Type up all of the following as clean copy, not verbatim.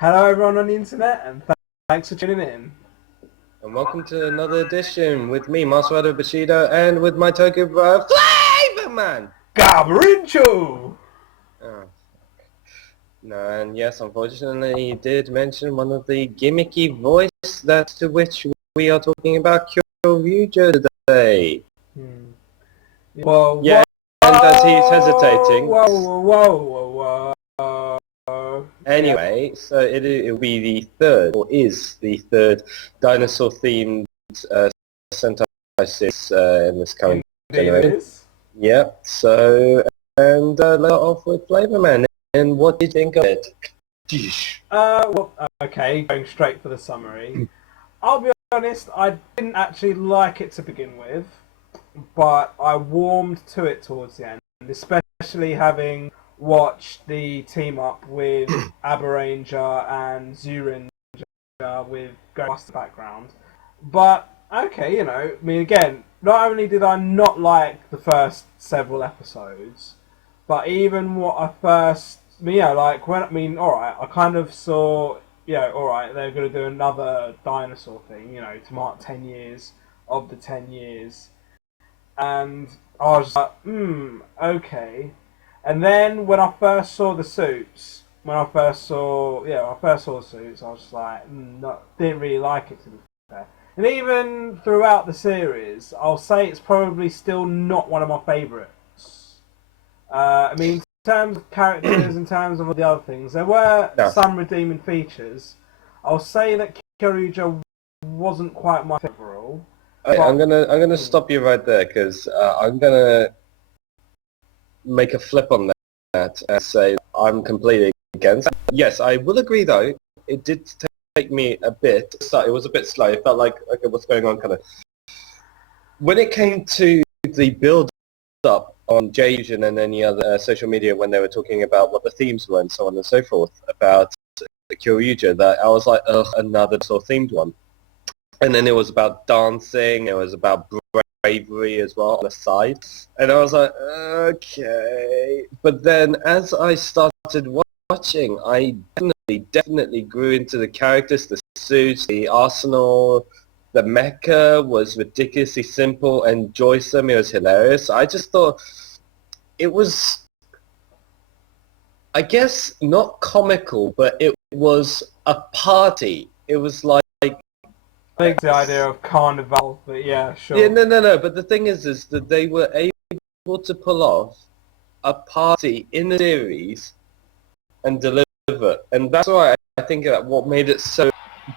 Hello everyone on the internet and thanks for tuning in. And welcome to another edition with me, Master Bushido, and with my Toku Bros, Flayvaman! Gabarincho! Oh, no, and yes, unfortunately, he did mention one of the gimmicky voice that's to which we are talking about Kyoryuger today. Whoa, Yeah, and as he's hesitating. whoa. Anyway, so it'll be the third, or is the third dinosaur-themed Sentai series in this current generation. It is. Yep, so, and let off with Flayvaman. And what did you think of it? Okay, going straight for the summary. I'll be honest, I didn't actually like it to begin with, but I warmed to it towards the end, especially having watched the team up with Abaranger and Zyuden with Ghostbuster background. But okay, I mean, again, not only did I not like the first several episodes, but even what I first, like when alright, I kind of saw, alright, they're going to do another dinosaur thing, to mark 10 years of the 10 years, and I was like, okay. And then when I first saw the suits, I first saw the suits, I was just like, no, didn't really like it to be fair. And even throughout the series, I'll say it's probably still not one of my favourites. In terms of characters, in terms of the other things, there were some redeeming features. I'll say that Kyoryuger wasn't quite my favourite overall. I'm gonna stop you right there because I'm gonna make a flip on that and say I'm completely against. Yes, I will agree though. It did take me a bit. It was a bit slow. It felt like, okay, what's going on? Kind of. When it came to the build-up on J-Fusion and any other social media when they were talking about what the themes were and so on and so forth about Kyoryuger, that I was like, ugh, another sort of themed one. And then it was about dancing. It was about bravery as well on the side. And I was like, okay. But then as I started watching, I definitely grew into the characters, the suits, the arsenal. The mecha was ridiculously simple and joysome. It was hilarious. I just thought it was, I guess, not comical, but it was a party. It was like, I think the idea of carnival, but yeah, sure. Yeah, no. But the thing is that they were able to pull off a party in the series and deliver, and that's why I think that what made it so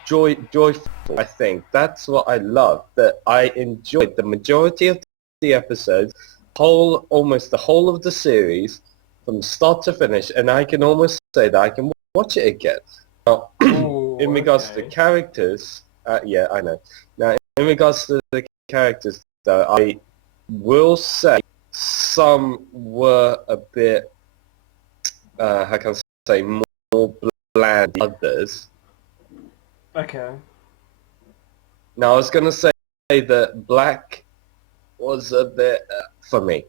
joyful. I think that's what I love. That I enjoyed the majority of the episodes, almost the whole of the series, from start to finish, and I can almost say that I can watch it again. Now, in regards to the characters. Yeah, I know. Now, in regards to the characters, though, I will say some were a bit, how can I say, more bland than others. Okay. Now, I was going to say that Black was a bit, for me.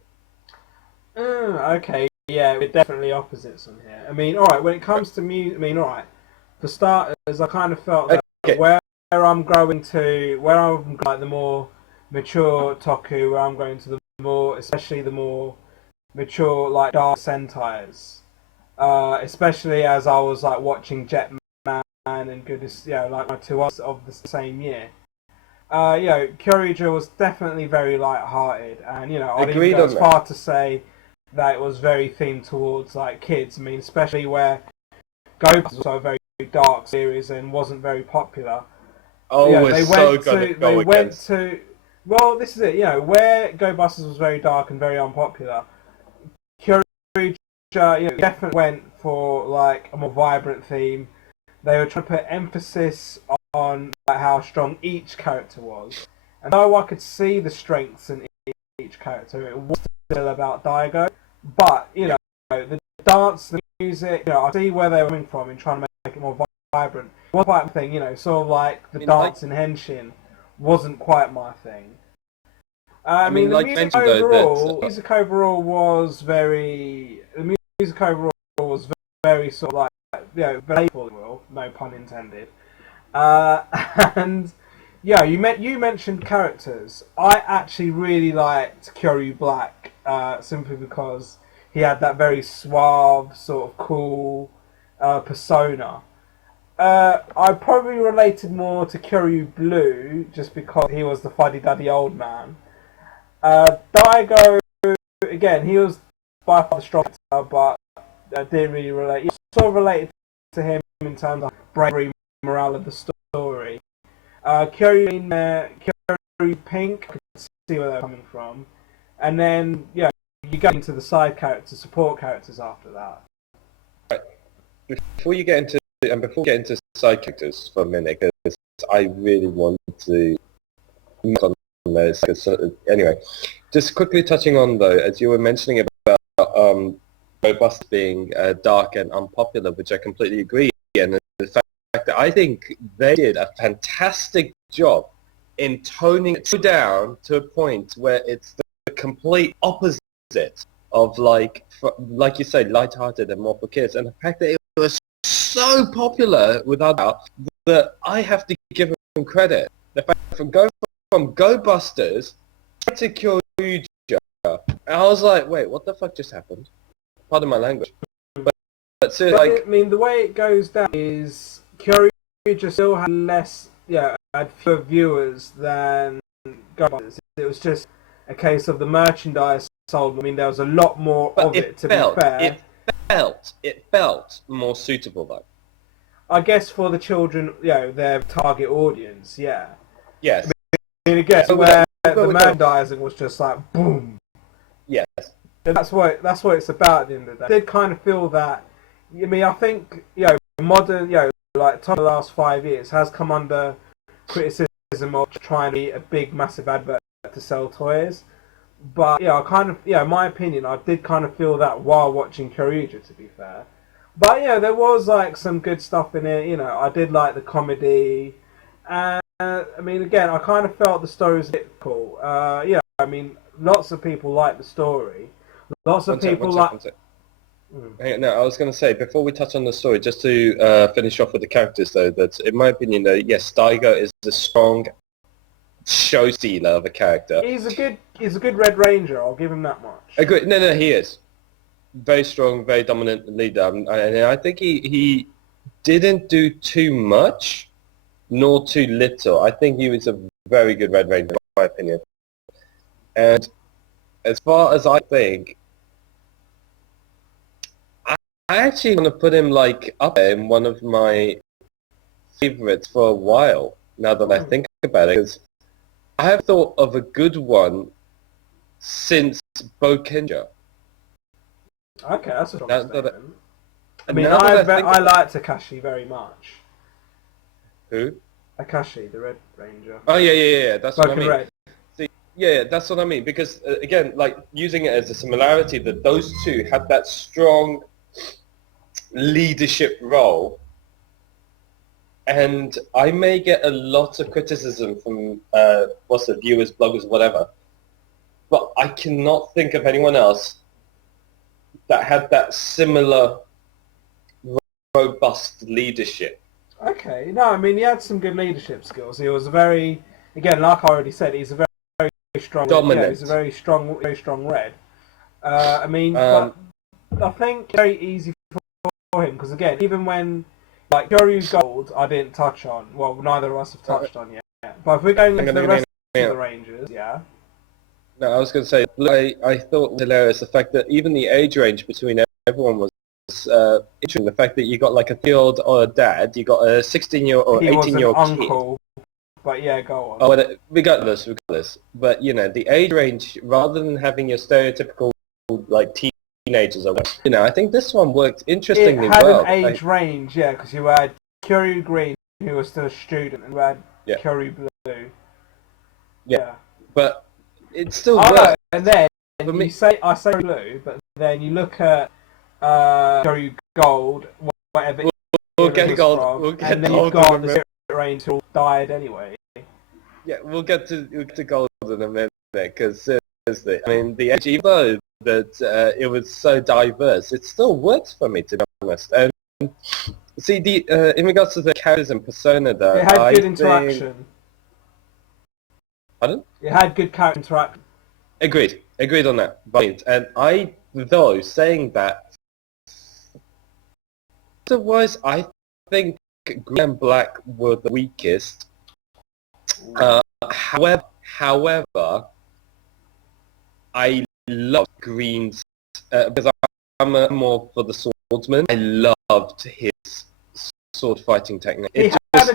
Okay, yeah, we're definitely opposites on here. I mean, alright, when it comes to music, for starters, I kind of felt that where I'm growing to, where I'm like the more mature Toku, where I'm going to the more, especially the more mature like dark Sentai's, especially as I was like watching Jetman and Goodness, like my two others of the same year. Kyoryuger was definitely very light-hearted, and I'd even go as far to say that it was very themed towards like kids. I mean, especially where Ghost was also a very dark series and wasn't very popular. Oh, they went to. Well, this is it. Where Go Busters was very dark and very unpopular, Kyoryuger, definitely went for like a more vibrant theme. They were trying to put emphasis on how strong each character was, and though I could see the strengths in each character, it was still about Daigo. But the dance, the music, I see where they were coming from in trying to make it more vibrant. One quite thing, sort of like the dance in Henshin wasn't quite my thing. The music overall was very. The music overall was very sort of like relatable, no pun intended. Uh, and yeah, you mentioned characters. I actually really liked Kyoryu Black, simply because he had that very suave, sort of cool persona. I probably related more to Kyoryu Blue just because he was the fuddy-duddy old man. Daigo, again, he was by far the strongest, but I didn't really relate. You sort of related to him in terms of bravery, morale of the story. Kyoryu Pink, I could see where they're coming from. And then, yeah, you go into the side characters, support characters after that. Right. Before we get into side characters for a minute, because I really want to move on those. Anyway, just quickly touching on though, as you were mentioning about Robust being dark and unpopular, which I completely agree, and the fact that I think they did a fantastic job in toning it down to a point where it's the complete opposite of like you say, light-hearted and more for kids, and the fact that it was so popular without doubt that I have to give them credit. The fact from going from Go Busters to Kyoryuger, and I was like, wait, what the fuck just happened? Pardon my language. But seriously, like, I mean, the way it goes down is Kyoryuger still had less, had fewer viewers than Go Busters. It was just a case of the merchandise sold. I mean, there was a lot more of it, to be fair. It felt more suitable though. I guess for the children, their target audience, yeah. Yes. I mean, again, where the merchandising was just like boom. Yes. And that's what it's about at the end of the day. I did kind of feel that. I mean, I think modern, like the last 5 years has come under criticism of trying to be a big, massive advert to sell toys. But in my opinion, I did kind of feel that while watching Kyoryuger, to be fair. But there was like some good stuff in it. I did like the comedy, and I mean, again, I kind of felt the story was a bit cool. I mean, lots of people like the story. Lots of people like. No, I was going to say, before we touch on the story, just to finish off with the characters, though, that in my opinion, though, yes, Daigo is a strong show stealer of a character. He's a good Red Ranger. I'll give him that much. Agreed. No, he is very strong, very dominant leader, and I think he didn't do too much, nor too little. I think he was a very good Red Ranger, in my opinion. And as far as I think, I actually want to put him like up there in one of my favorites for a while. Now that I think about it, because I have thought of a good one since Bokenja. Okay, that's a strong statement. I mean, I like Takashi very much. Who? Akashi, the Red Ranger. Oh yeah. That's what I mean. Red. See, yeah, that's what I mean. Because again, like using it as a similarity, that those two had that strong leadership role. And I may get a lot of criticism from viewers, bloggers, whatever, but I cannot think of anyone else that had that similar robust leadership. Okay, no, I mean, he had some good leadership skills. He was like I already said, he's a very, very strong, dominant. He's a very strong red. I mean, but I think it's very easy for him because again, even when like Kyoryu Gold, I didn't touch on. Well, neither of us have touched on yet. But if we're going into the rest of the Rangers, yeah. No, I was going to say, I thought it was hilarious the fact that even the age range between everyone was interesting. The fact that you got like a 3-year-old or a dad, you got a 16-year-old or 18-year-old kid. Uncle, but yeah, go on. Oh, regardless. But the age range, rather than having your stereotypical like teenagers, I think this one worked interestingly well. It had an age range, yeah, because you had Kyoryu Green, who was still a student, and you had Kyoryu Blue. Yeah, but it still works. And then I say blue, but then you look at Kyoryu Gold, whatever. We'll get gold. We'll get and then you've got the Spirit Range who all died anyway. Yeah, we'll get to gold in a minute because seriously, I mean, the age, even though that it was so diverse, it still works for me, to be honest. And See, in regards to the characters and persona, though, It had I good think... interaction. Pardon? It had good character interaction. Agreed on that. But and I, though, saying that, otherwise, I think Green and Black were the weakest. However, I love Green's because I'm more for the swordsman. I loved his sword fighting technique. He had a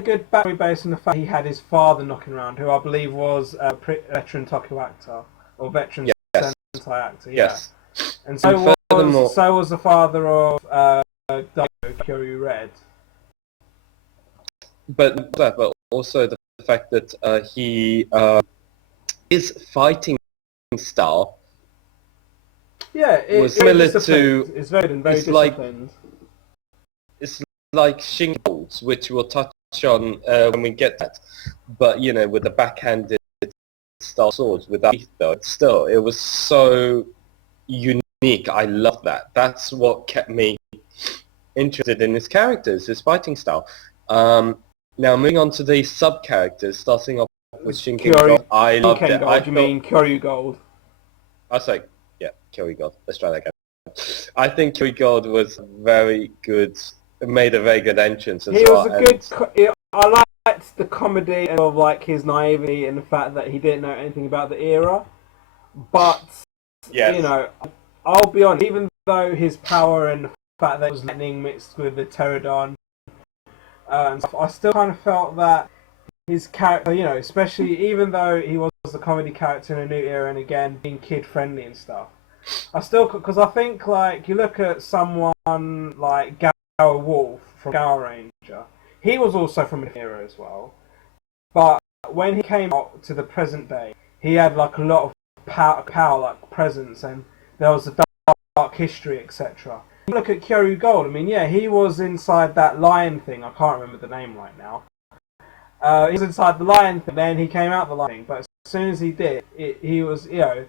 good backstory based on the fact he had his father knocking around, who I believe was a veteran Toku actor or veteran Sentai actor. Yeah. Yes. And so was the father of Kyoryuger. But also the fact that his fighting style was similar to... It's very disciplined. It's like shingles, which we'll touch on when we get that. But, you know, with the backhanded style swords, without teeth, though, still, it was so unique. I love that. That's what kept me interested in his characters, his fighting style. Now, moving on to the sub-characters, starting off with Shinken Gold. I loved it. You mean Kyoryuger? I was like, yeah, Kyoryuger. Let's try that again. I think Kyoryuger was very good, made a very good entrance as well. I liked the comedy of like his naivety and the fact that he didn't know anything about the era. But, yes. You know, I'll be honest, even though his power and the fact that it was lightning mixed with the pterodon, and stuff, I still kind of felt that his character, you know, especially even though he was a comedy character in a new era and again being kid friendly and stuff, because I think like you look at someone like Gower Wolf from Gower Ranger, he was also from an era as well, but when he came out to the present day, he had like a lot of power like presence, and there was a dark history, etc. Look at Kyoryuger. I mean, yeah, he was inside that lion thing. I can't remember the name right now. He was inside the lion thing, then he came out the lion thing. But as soon as he did, he was, you know...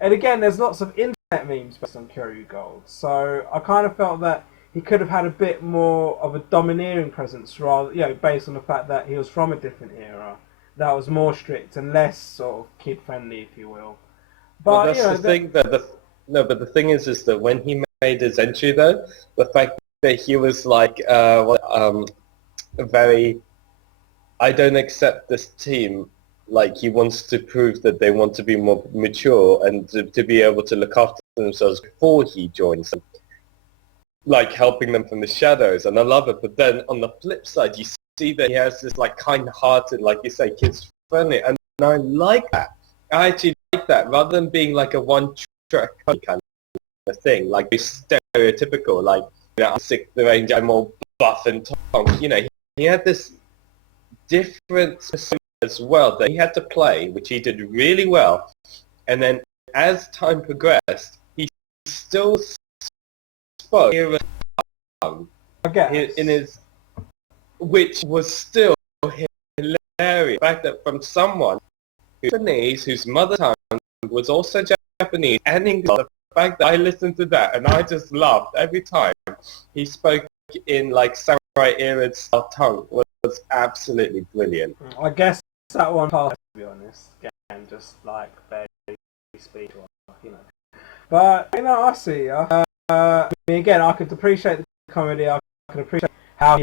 And again, there's lots of internet memes based on Kyoryuger. So I kind of felt that he could have had a bit more of a domineering presence, rather, you know, based on the fact that he was from a different era that was more strict and less sort of kid-friendly, if you will. But, well, that's the thing that... No, but the thing is that when he made his entry, though, the fact that he was like, very, I don't accept this team, like he wants to prove that they want to be more mature and to be able to look after themselves before he joins them, like helping them from the shadows, and I love it. But then on the flip side, you see that he has this like kind-hearted, like you say, kids-friendly, and I like that. I actually like that, rather than being like a one-track kind of thing, like stereotypical, like, you know, I'm sick the range, I'm all buff and tongue. You know, he had this different persona as well that he had to play, which he did really well. And then as time progressed, he still spoke I guess. in his, which was still hilarious. The fact that from someone who's Japanese, whose mother tongue was also Japanese and English, the fact that I listened to that and I just laughed every time he spoke in like samurai era style tongue was absolutely brilliant. I guess that one part, to be honest, again, just like barely speak, you know. But you know, I see. I mean, again, I could appreciate the comedy. I could appreciate how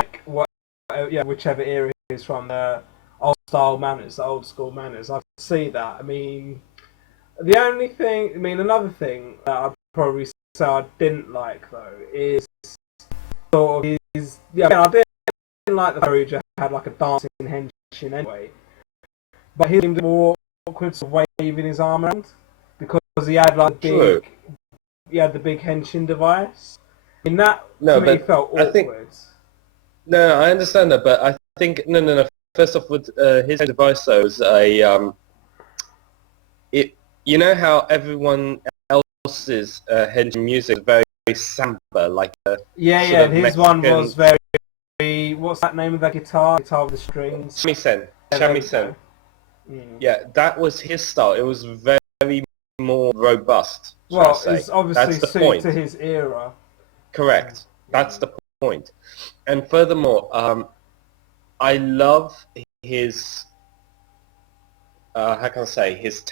whichever era he's from, the old style manners, the old school manners. I could see that. I mean, the only thing, another thing that I'd probably say I didn't like though is sort of his. Yeah, again, I didn't like the Kyoryuger had like a dancing henshin anyway, but he seemed more awkward, sort of waving his arm around because he had like the big henshin device. I mean, that to me felt awkward. No, I understand that, but I think no. First off, with his device though, was a you know how everyone else's henshin music is very samba, like a and his one was very. What's that name of that guitar? Guitar with the strings. Shamisen. Yeah, that was his style. It was very more robust. Well, it's obviously suited to his era. Correct. That's the point. And furthermore, I love his, how can I say, his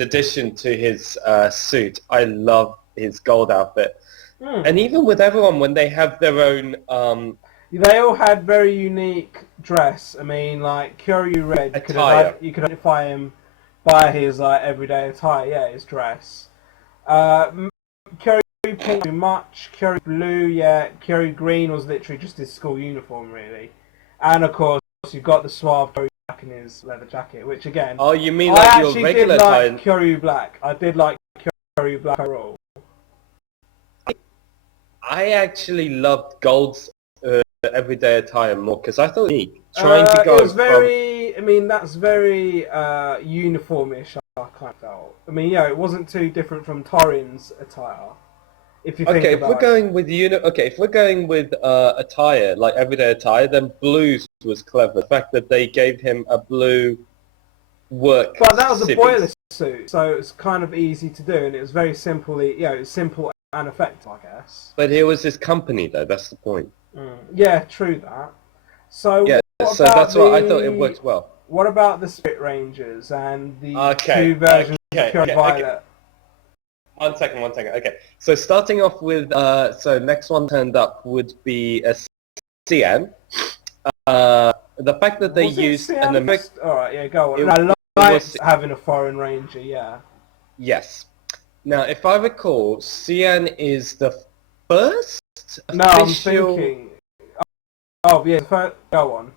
addition to his suit. I love his gold outfit. And even with everyone, when they have their own... they all had very unique dress. I mean, like, Kyoryuger, you could identify him by his everyday attire, yeah, his dress. Kyoryu Pink too much, Kyoryu Blue, yeah, Kyoryu Green was literally just his school uniform, really. And, of course, you've got the suave Kyoryu Black in his leather jacket, which, again... Oh, you mean like your regular attire? I actually did like Kyoryu Black. I did like Kyoryu Black overall. I actually loved Gold's everyday attire more because I thought it was very. I mean, that's very uniformish. I kind of felt. I mean, yeah, it wasn't too different from Torin's attire. If you think about if we're going with attire, like everyday attire, then Blue's was clever. The fact that they gave him a blue work. But that was a boiler suit, so it's kind of easy to do, and it was very simply, it's simple and effective, I guess. But here was his company, though. That's the point. Yeah, true that. So yeah, so that's why I thought it worked well. What about the Spirit Rangers and the two versions of Pure Violet? 1 second. Okay, so starting off with, so next one turned up would be a Cian. The fact that they used an American... Alright, yeah, go on. I like having a foreign ranger, yeah. Yes. Now, if I recall, Cian is the first No, I'm thinking... Oh, yeah, go on.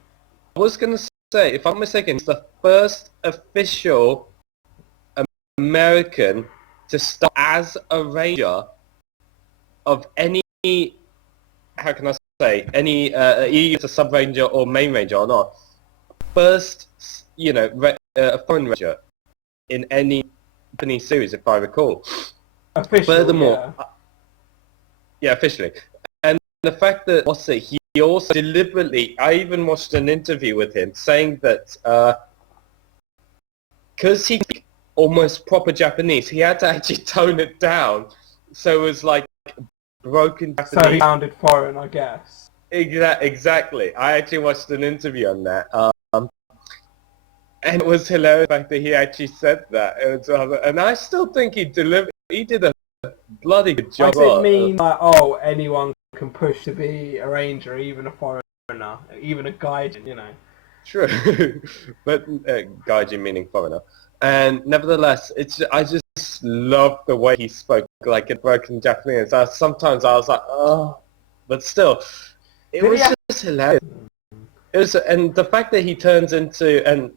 I was going to say, if I'm not mistaken, it's the first official American to start as a ranger of any... How can I say? Any... either a sub-ranger or main ranger or not. First, a foreign ranger in any Japanese series, if I recall. Officially, furthermore, yeah, officially. And the fact that he also deliberately, I even watched an interview with him saying that because he speaks almost proper Japanese, he had to actually tone it down, so it was like broken Japanese. So he sounded foreign, I guess. Exactly. I actually watched an interview on that. And it was hilarious the fact that he actually said that. And I still think he did a bloody good job. Does it mean like, anyone can push to be a ranger, even a foreigner, even a gaijin, True. But gaijin meaning foreigner. And nevertheless, I just love the way he spoke, like in broken Japanese. Sometimes I was like, oh, but still, it was just hilarious. And the fact that he turns into, and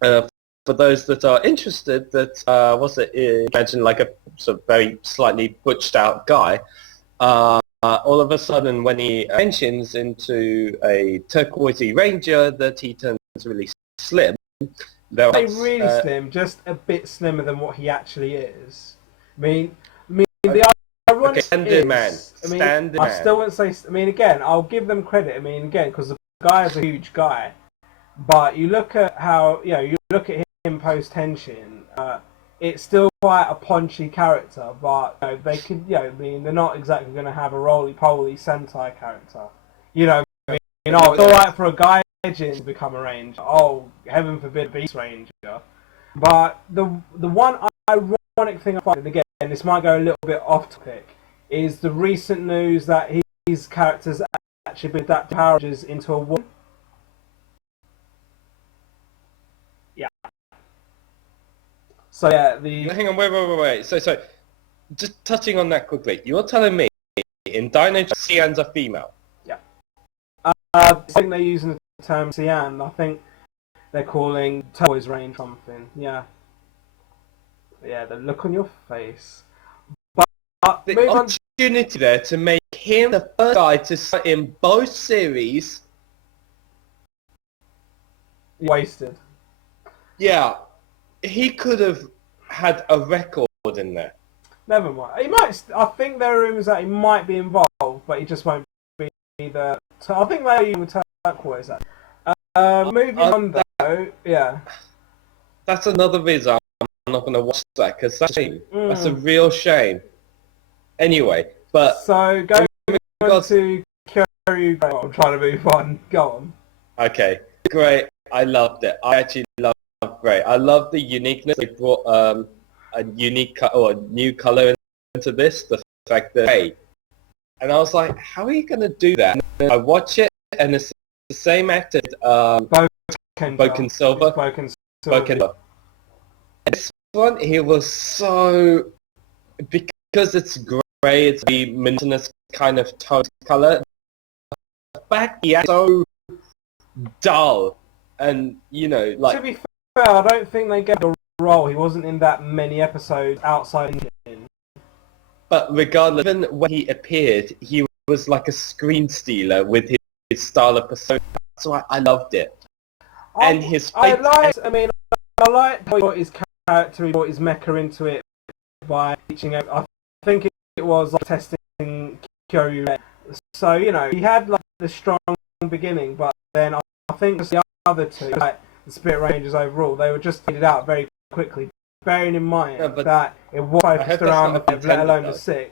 for those that are interested, that imagine like a sort of very slightly butched out guy. All of a sudden, when he mentions into a turquoisey ranger, that he turns really slim. Really slim, just a bit slimmer than what he actually is. I mean, the ironic standard man. I still wouldn't say. I mean, again, I'll give them credit. I mean, again, because the guy is a huge guy, but you look at how you look at him post Henshin. It's still quite a punchy character, but they could. I mean, they're not exactly going to have a roly-poly Sentai character. It's all right for a guy to become a ranger. Oh, heaven forbid, beast ranger. But the one ironic thing I find, and again, this might go a little bit off topic, is the recent news that his characters actually been adapted Power Rangers into a woman. Yeah. So yeah, hang on, wait. So just touching on that quickly, you're telling me in Dino Cian's a female? Yeah. I think they're using the term Cian. I think they're calling Toys Range something. Yeah. Yeah, the look on your face. But the opportunity there to make him the first guy to start in both series. Wasted. Yeah, he could have had a record in there. Never mind. He might. I think there are rumours that he might be involved, but he just won't be the. So I think they're using turquoise. Moving on though, yeah. That's another reason I'm not going to watch that, because that's a shame. That's a real shame. Anyway, but so going to Kyoryuger, I'm trying to move on. Go on. Okay, great. I loved it. I actually loved great. I love the uniqueness. They brought a unique or a new color into this. The fact that hey, and I was like, how are you gonna do that? And I watch it, and it's the same actor, Boken Silver. This one, he was so because it's grey. It's the monotonous kind of tone color. The fact he acts so dull, and you know, like to be fair, I don't think they gave the role. He wasn't in that many episodes outside. But regardless, even when he appeared, he was like a screen stealer with his style of persona. So I loved it. And his I liked how he got his character, he brought his mecha into it by teaching it. I think it was like testing Kyoryuger. So, you know, he had like the strong beginning, but then I think the other two, like the Spirit Rangers overall, they were just faded out very quickly. Bearing in mind that it was focused around the 5th, let alone the 6th.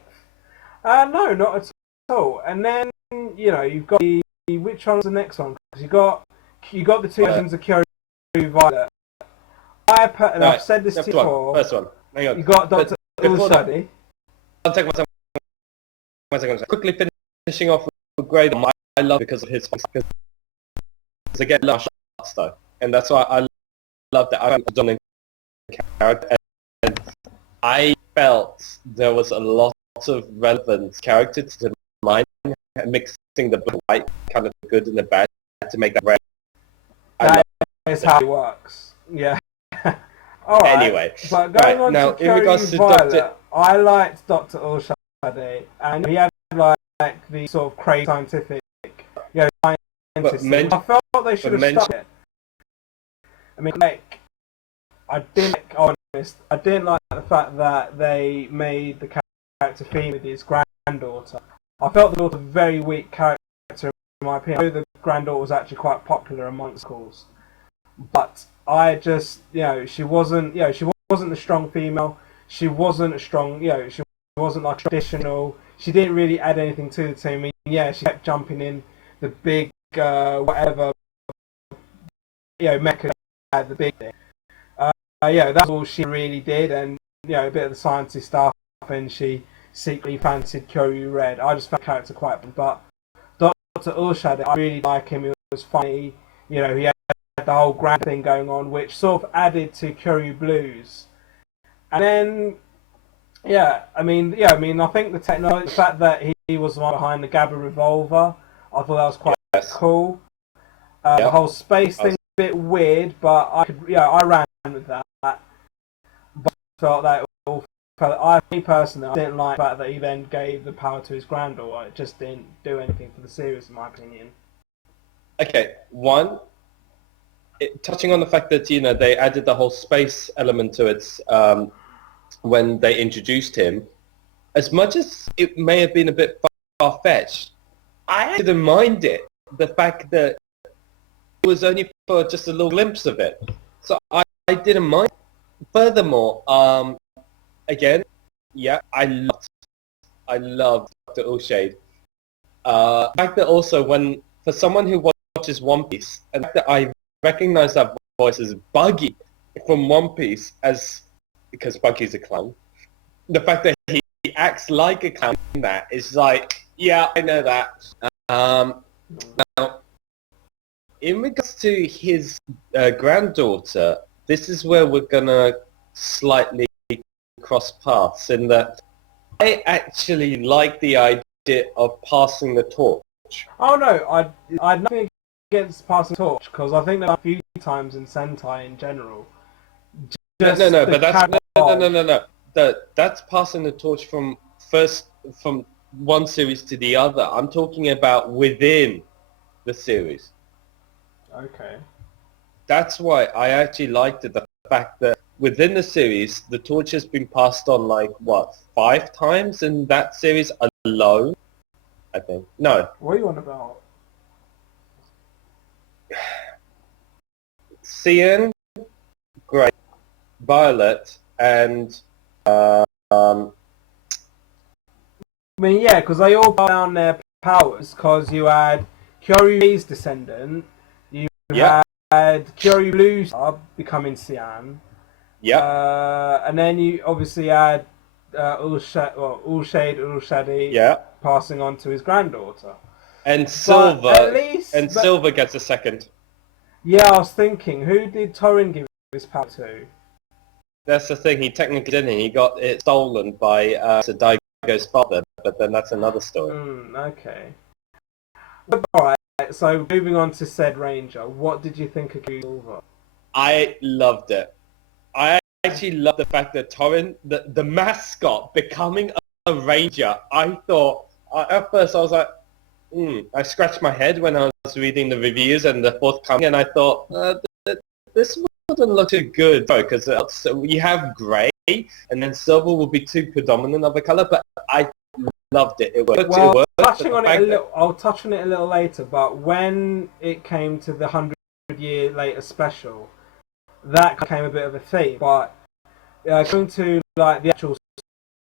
No, not at all. And then, you know, you've got which one's the next one? Because you got the two versions of Kyoryuger Violet. And I've said this before. First one. Hang on. You got Dr. Ulshadi. One second. Quickly finishing off with Grade. I love because of his because again, I love shots though, and that's why I love that. I found the dominant character, and I felt there was a lot of relevant character to the mind, mixing the black and white, kind of the good and the bad, to make that red. That is how it works. Yeah. Alright. Anyway, but going on now to in regards to Violet, I liked Dr. Ulshadi, and he had like the sort of crazy scientific, you know, scientist. I felt they should have stuck it. I mean, like, I didn't like the fact that they made the character female with his granddaughter. I felt the daughter was a very weak character in my opinion. I know the granddaughter was actually quite popular amongst schools, but I just, you know, she wasn't a strong female. She wasn't a strong, you know, she wasn't like traditional. She didn't really add anything to the team. I mean, yeah, she kept jumping in the big whatever, you know, mecha had the big thing. Yeah, that's all she really did, and you know, a bit of the sciencey stuff, and she secretly fancied Kyoryu Red. I just found the character quite fun, but Dr. Ulshadi, I really like him. He was funny. You know, he had the whole grand thing going on, which sort of added to Kyoryu Blues. And then, I mean, I think the fact that he was the one behind the Gabba revolver, I thought that was quite cool. The whole space thing, a bit weird, but I ran with that. But I felt that me personally, I didn't like the fact that he then gave the power to his granddaughter. It just didn't do anything for the series, in my opinion. Okay, touching on the fact that, you know, they added the whole space element to it when they introduced him, as much as it may have been a bit far-fetched, I didn't mind it. The fact that it was only for just a little glimpse of it. So I didn't mind. Furthermore, again, I loved Dr. Ulshade. The fact that also for someone who watches One Piece, and that I recognize that voice as Buggy from One Piece because Buggy's a clown. The fact that he acts like a clown in that is like, yeah, I know that. Now, in regards to his granddaughter, this is where we're gonna slightly cross paths in that I actually like the idea of passing the torch. Oh no, I'd nothing against passing the torch, because I think there are a few times in Sentai in general. No, that's passing the torch from one series to the other. I'm talking about within the series. Okay. That's why I actually liked it, the fact that within the series, the torch has been passed on, 5 times in that series alone, I think. No. What are you on about? Cyan, Grey, Violet, and... I mean, yeah, because they all bow down their powers because you had Kyoryuger's descendant, you Yeah. had Kyoryu Blue's becoming Cyan, Yeah. and then you obviously had Ulshade Yeah. passing on to his granddaughter. And But Silver. at least, And Silver gets a second. yeah, I was thinking, who did Torin give his power to? That's the thing. He technically didn't. He got it stolen by Daigo's father. But then that's another story. Okay. Alright, so moving on to said Ranger, what did you think of Silver? I loved it. I actually love the fact that Torin, the mascot, becoming a ranger. I thought at first I was like, I scratched my head when I was reading the reviews and the forthcoming, and I thought this wouldn't look too good because you have grey and then silver will be too predominant of a colour. But I loved it. It worked. Well, it worked. touching on it a little, I'll touch on it a little later. But when it came to the 100-year later special, that became a bit of a theme. But going to like the actual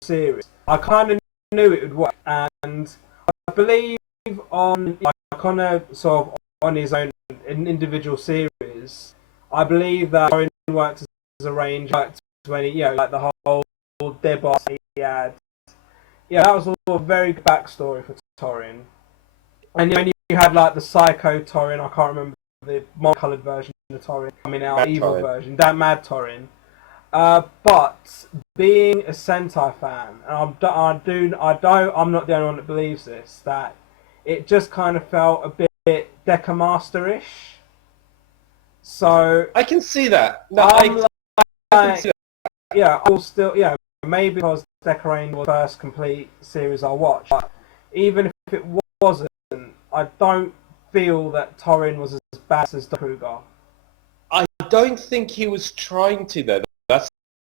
series, I kind of knew it would work, and I believe on sort of on his own individual series, I believe that Torin worked as a ranger, worked when he, like the whole dead boss he had. Yeah, that was all a very good backstory for Torin. And then you had like the Psycho Torin, I can't remember the multicolored version of Torin coming out, evil version, that Mad Torin. But being a Sentai fan, and I'm not the only one that believes this, that it just kind of felt a bit Deca Master-ish. So I can see that. No, I can see that. Yeah, I'll still, maybe because Deca was the first complete series I watched. But even if it wasn't, I don't feel that Torin was as bad as Kruger. I don't think he was trying to though. That's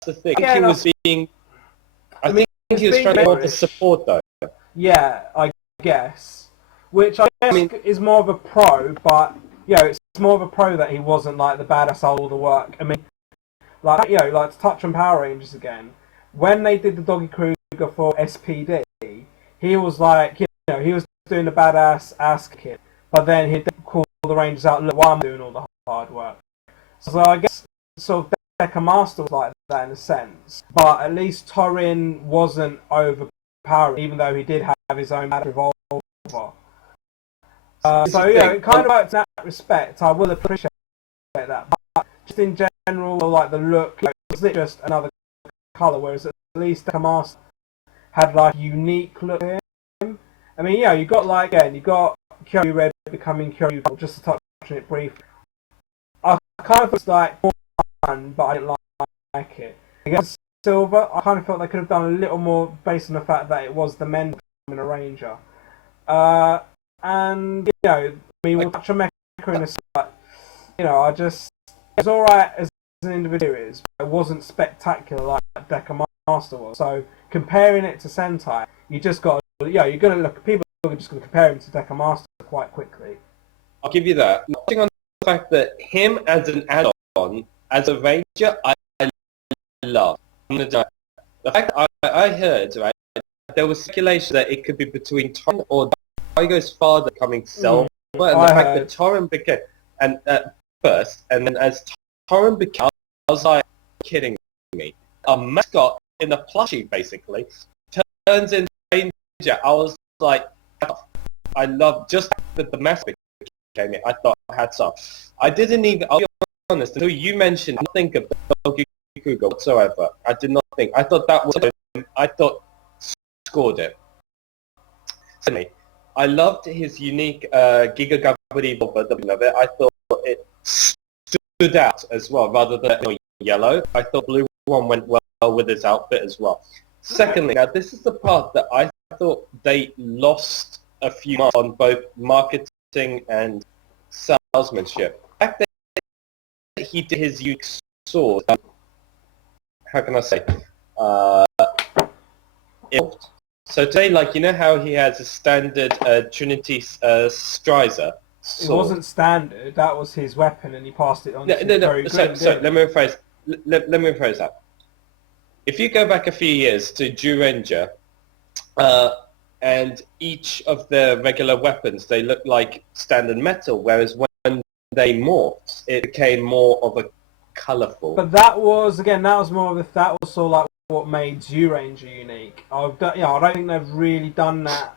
the thing. Yeah, he was being. I think he was trying to offer support though. Yeah, I guess. Which I guess is more of a pro, but it's more of a pro that he wasn't like the badass all the work. I mean, like like to touch on Power Rangers again. When they did the Doggy Kruger for SPD, he was like, he was doing the badass ass kid, but then he'd call the Rangers out, look, why I'm doing all the hard work. So I guess sort of Deca Master was like that in a sense, but at least Torin wasn't overpowering, even though he did have his own revolver. So it kind of worked in that respect. I will appreciate that, but just in general, like the look, it's just another colour, whereas at least Deca Master had like a unique look to him. I mean, you got like you got Kyoryu Red becoming Kyoryu, just to touch on it briefly. I kind of felt like fun, but I didn't like it. Against Silver, I kind of felt they could have done a little more based on the fact that it was the men becoming a ranger. And we'll touch on Mecha in a second. I just it was alright as an individual series, but it wasn't spectacular like Deca Master was. So comparing it to Sentai, you just got you're gonna look. People are just gonna compare him to Deca Master quite quickly. I'll give you that. Nothing on the fact that him as an add-on, as a ranger, I love. The fact I heard, right, there was speculation that it could be between Torin or Daigo's father coming Silver, and the fact that Torin became first, and then as Torin became, I was like, kidding me. A mascot in a plushie, basically, turns into Ranger. I was like, I love just that the mascot became it. I thought, hats off. I didn't even, I'll be honest, until you mentioned nothing of Toku Kruger whatsoever. I did not think. I thought that was, scored it. Secondly, I loved his unique Giga Gravity Volva of it. I thought it stood out as well, rather than yellow. I thought blue one went well with his outfit as well. Secondly, now this is the part that I thought they lost a few months on both marketing and salesmanship. The fact that he did his unique sword, how can I say, so today, like, how he has a standard Trinity Strizer sword. It wasn't standard, that was his weapon and he passed it on to So let me rephrase that. If you go back a few years to Zyuden, and each of the regular weapons, they look like standard metal, whereas when they morphed, it became more of a colourful. But that was more of that was sort of like what made Zyuranger unique. I don't think they've really done that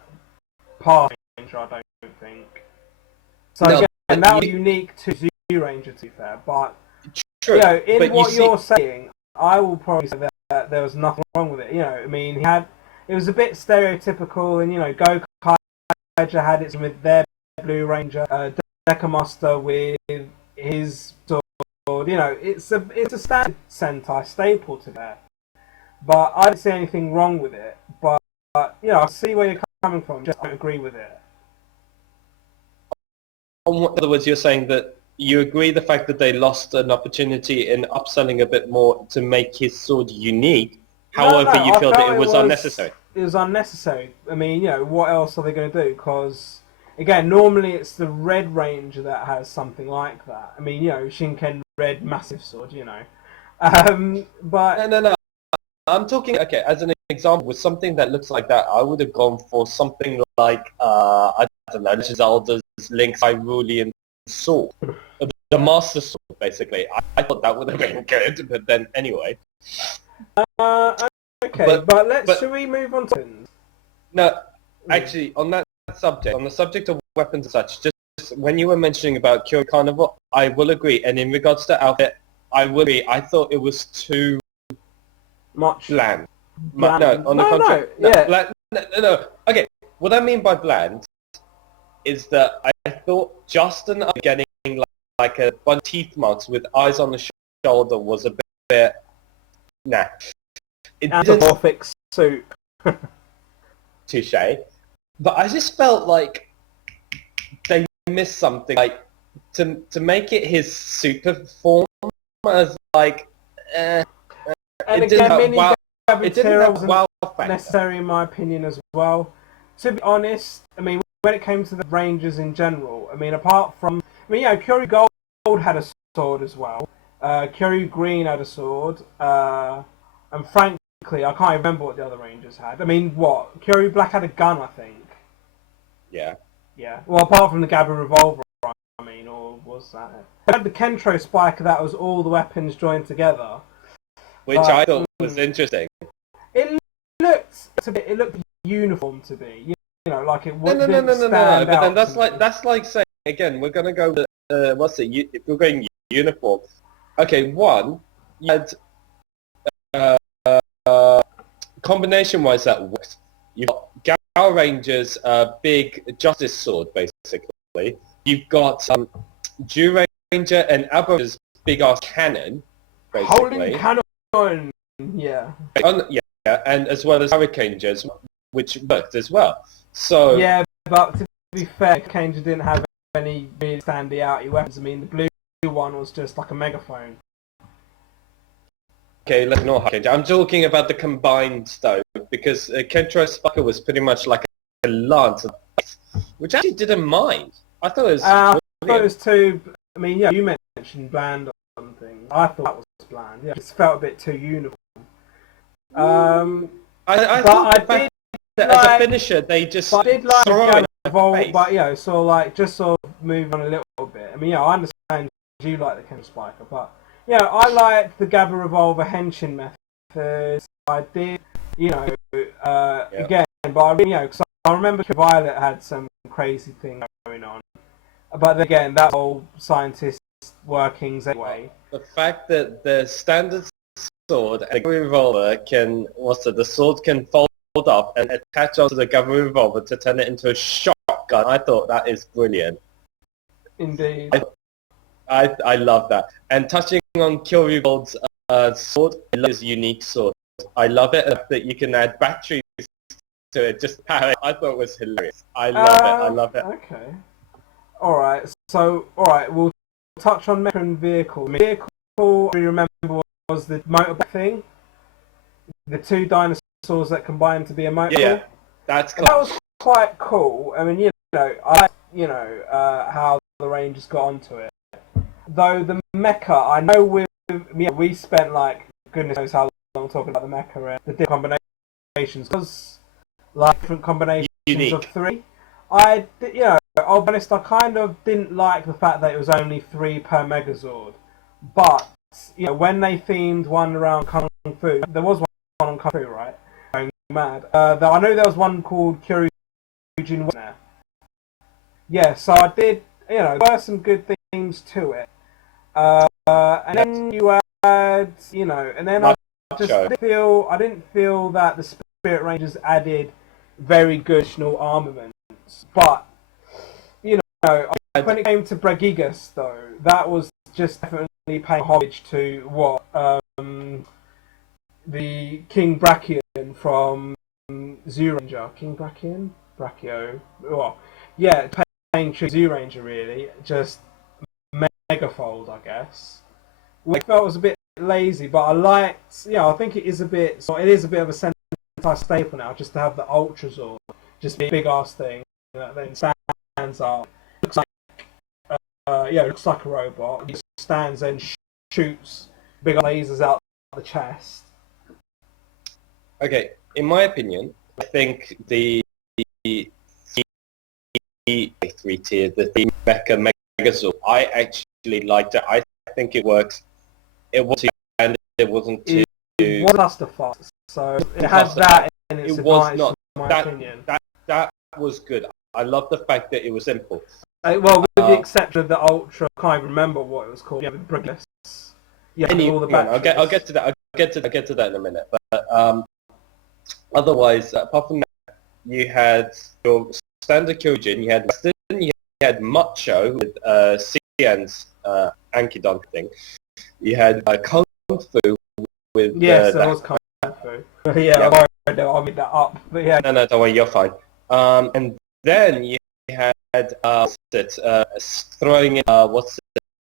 past Ranger. I don't think. So No, again, that was unique to Zyuranger, to be fair. But true, you know, in but what you're saying, I will probably say that there was nothing wrong with it. You know, I mean, it was a bit stereotypical, and you know, Gokaiger had it with their Blue Ranger, Dekamaster with his sword. You know, it's a standard Sentai staple to there. But I don't see anything wrong with it. But you know, I see where you're coming from. Just don't agree with it. In other words, you're saying that you agree the fact that they lost an opportunity in upselling a bit more to make his sword unique. However, No, you feel that it was unnecessary. It was unnecessary. I mean, you know, what else are they going to do? Because, again, normally it's the Red Ranger that has something like that. I mean, you know, Shinken Red Massive Sword, you know. But... No. I'm talking, okay, as an example, with something that looks like that, I would have gone for something like, I don't know, Zelda's Link's Hyrulean Sword. The Master Sword, basically. I thought that would have been good, but then anyway. Okay, but should we move on to... No, actually, on that subject, on the subject of weapons and such, just when you were mentioning about Kyoryuger Carnival, I will agree, and in regards to outfit, I will agree, I thought it was too... much bland. bland. No, on the contrary. No. Okay, what I mean by bland is that I thought Justin getting like a bunch of teeth marks with eyes on the shoulder was a bit... Nah. Anthropomorphic suit. Touche. But I just felt like they missed something. Like, to make it his super form as like... And it again, didn't have it didn't have wow factor. necessary in my opinion as well. To be honest, I mean, when it came to the Rangers in general, I mean, apart from... I mean, yeah, Kyoryuger Gold had a sword as well. Kyoryuger Green had a sword. And frankly, I can't remember what the other Rangers had. I mean, what? Kyoryuger Black had a gun, I think. Yeah. Yeah. Well, apart from the Gabba Revolver, I mean, or was that it? They had the Kentro Spiker that was all the weapons joined together. Which I thought was interesting. It looked uniform to be, you know, like it wouldn't No. stand But then out that's like saying again, we're gonna go with if we're going uniform. Okay, one you had combination-wise that works. You've got Gal Ranger's big Justice Sword, basically. You've got Jew Ranger and Abra's big-ass cannon, basically. Holding cannon, yeah. Yeah, and as well as Hurricanegers, which worked as well. So yeah, but to be fair, Hurricaneger didn't have any really standy-outy weapons. I mean, the blue one was just like a megaphone. Okay, let's ignore Hurricane. I'm talking about the combined though, because Kentro Spiker was pretty much like a lance, which I actually didn't mind. I thought it was. I thought it was too. I mean, yeah, you mentioned bland or something. I thought that was bland. Yeah, it just felt a bit too uniform. I thought that as a finisher, they just. I did like the Revolver, but yeah, just sort of move on a little bit. I mean, yeah, I understand you like the Kentro Spiker, but. Yeah, I liked the Gabba Revolver henshin methods. I did, again, but I really, because I remember Violet had some crazy thing going on. But again, that's all scientist workings anyway. The fact that the standard sword and the Gabba Revolver the sword can fold up and attach onto the Gabba Revolver to turn it into a shotgun, I thought that is brilliant. Indeed. I love that. And touching on Kyoryuger Gold's sword, I love his unique sword. I love it that you can add batteries to it. Just power it. I thought it was hilarious. I love it. Okay. Alright, we'll touch on mecha and vehicle. Vehicle, I remember, was the motorbike thing. The two dinosaurs that combined to be a motorbike. Yeah, that's cool. That was quite cool. I mean, I like, how the Rangers got onto it. Though the mecha, I know we spent like goodness knows how long talking about the mecha and the different combinations, because like different combinations unique. of 3. I'll be honest, I kind of didn't like the fact that it was only 3 per Megazord. But, when they themed one around Kung Fu, there was one on Kung Fu, right? Going mad. I know there was one called Kyoryuger there. Yeah, so I did, there were some good themes to it. And then you had, and then I didn't feel that the Spirit Rangers added very good additional armaments. But, when it came to Bragigas, though, that was just definitely paying homage to what the King Brachion from Zyuranger. King Brachion? Brachio. Well, yeah, paying tribute to Zyuranger, really. Just megafold, I guess. Which I felt was a bit lazy, but I liked. I think it is a bit. So it is a bit of a Sentai staple now, just to have the Ultra Zord, just be a big ass thing that then stands up. Looks like, looks like a robot. He stands and shoots big lasers out the chest. Okay, in my opinion, I think the 3-tier, the Mecha Megazord, I actually liked it. I think it works. It wasn't and it wasn't too. It was clusterfuck, so it has that in its advantage, not in my opinion. That was good. I love the fact that it was simple. With the exception of the Ultra, I can't even remember what it was called. Yeah, with Brigus. Yeah, all the batteries. I'll get to that. I'll get to that in a minute. But otherwise, apart from that, you had your standard Kyojin. You had Western. You had Macho with Cian's Ankidon thing. You had Kung Fu with yes, there was Kung Fu. Yeah, I made that up. But yeah, no, don't worry, you're fine. And then you had throwing in what's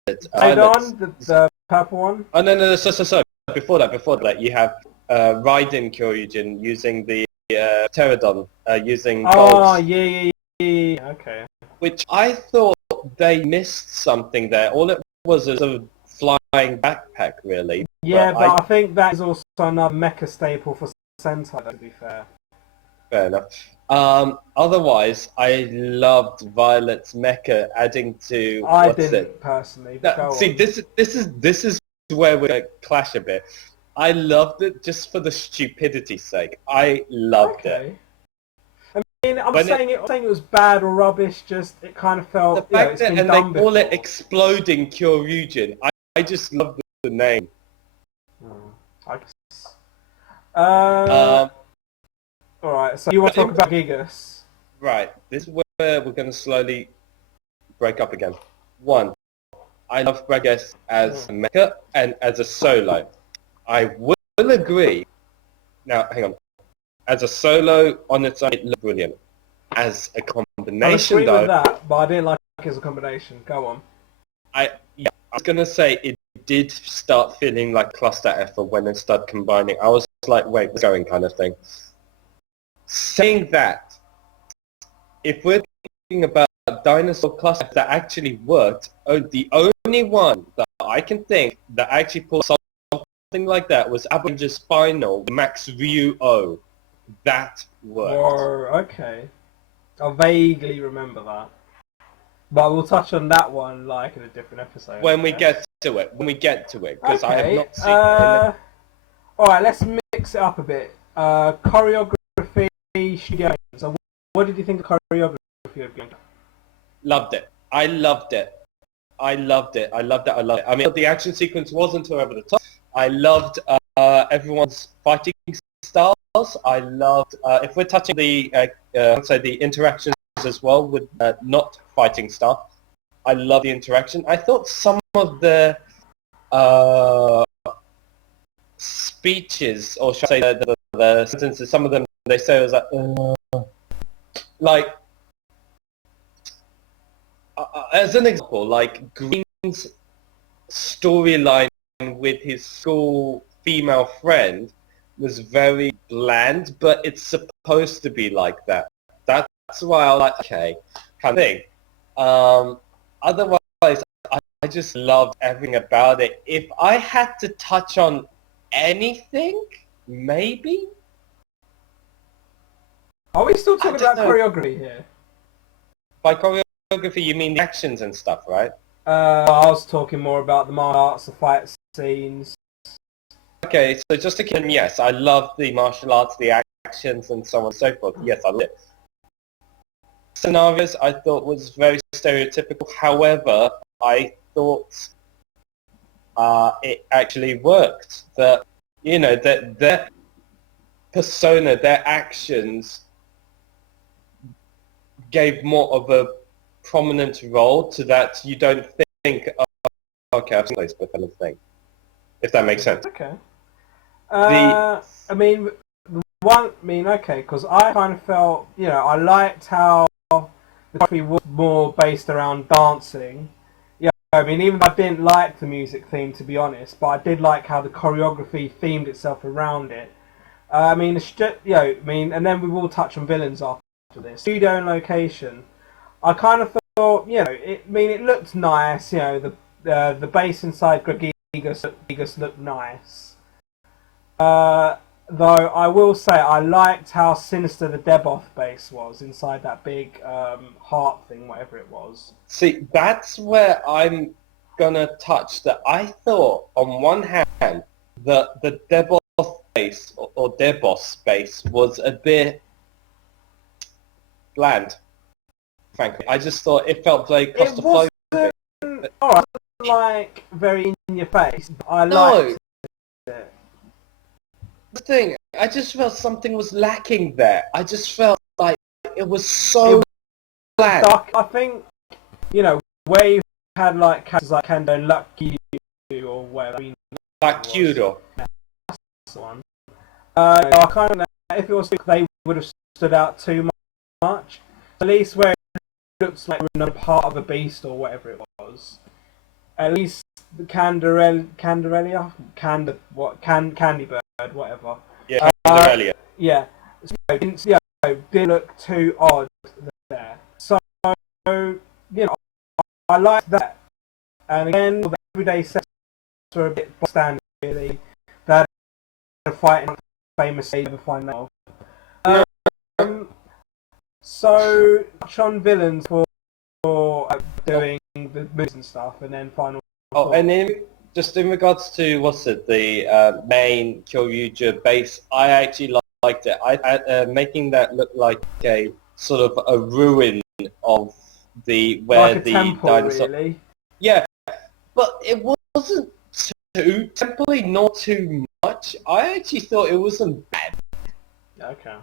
it? Zyuden, the purple one. Oh no, so before that, you have Raiden Kyoryuger using the Pterodon using Oh bolts, yeah, okay. which I thought they missed something there. All it was a sort of flying backpack, really. Yeah, but I think that is also another mecha staple for Sentai, to be fair. Fair enough. Otherwise, I loved Violet's mecha adding to. I didn't personally. This is where we clash a bit. I loved it just for the stupidity's sake. I loved it. I mean, I'm saying it was bad or rubbish. Just it kind of felt. The fact that and they call it exploding Kyoryuger. I just love the name. I guess. Alright, so you want to talk about Gigas? Right, this is where we're going to slowly break up again. 1, I love Bragas as a mecha and as a solo. I will agree. Now, hang on. As a solo on its own, it looked brilliant. As a combination, I agree with that, but I didn't like it as a combination. Go on. I was going to say it did start feeling like cluster effort when it started combining. I was like, wait, what's going kind of thing. Saying that, if we're thinking about dinosaur clusters that actually worked, the only one that I can think that actually pulled something like that was Avenger Spinal Max Ryu-O. That worked. Okay. I vaguely remember that. But we'll touch on that one like in a different episode. When we get to it, because I have not seen it. Alright, let's mix it up a bit. Choreography, studio. So what did you think of choreography of Genka? Loved it. I loved it. I mean, the action sequence wasn't over the top. I loved everyone's fighting styles. I loved, if we're touching the, the interactions as well with not fighting stuff, I love the interaction. I thought some of the speeches, or should I say the sentences, some of them they say was like as an example, like Green's storyline with his school female friend was very bland, but it's supposed to be like that. That's why I like, okay, kind of thing. Otherwise, I just loved everything about it. If I had to touch on anything, maybe Are we still talking about know. choreography here? By choreography, you mean the actions and stuff, right? I was talking more about the martial arts, the fight scenes. Okay, so just to confirm, yes, I love the martial arts, the actions, and so on and so forth. Yes, I love it. Scenarios I thought was very stereotypical. However, I thought it actually worked. That that their persona, their actions gave more of a prominent role to that. You don't think, oh, okay, I've seen this kind of thing. If that makes sense. Okay. I mean, okay, because I kind of felt, I liked how the country was more based around dancing. Yeah, I mean, even though I didn't like the music theme, to be honest, but I did like how the choreography themed itself around it. I mean, and then we will touch on villains after this. Studio and location, I kind of thought, it looked nice. The base inside Gregigas looked nice. Though I will say I liked how sinister the Deboth base was inside that big heart thing, whatever it was. See, that's where I'm gonna touch that. I thought, on one hand, that the Deboth base or Deboss base was a bit bland. Frankly, I just thought it felt very claustrophobic. Alright, like very in your face. I liked it. The thing, I just felt something was lacking there. I just felt like it was so bland. Dark. I think, where you had like characters like Kendo and Lucky or whatever. Kyuro. That's the one. I kind of know if it was they would have stood out too much. At least where it looks like another part of a beast or whatever it was. At least the Candy Bird, whatever. Yeah, Canderelia. Yeah. So, didn't look too odd there. So, I like that. And again, the everyday sets were a bit standard, really. They had a fight in famous never find that of. So, touch on villains for doing the moves and stuff, and then final. Oh, and then just in regards to the main Kyoryuger base, I actually liked it. I making that look like a sort of a ruin of where the temple, dinosaur. Really? Yeah, but it wasn't too temple-y, not too much. I actually thought it wasn't bad. Okay.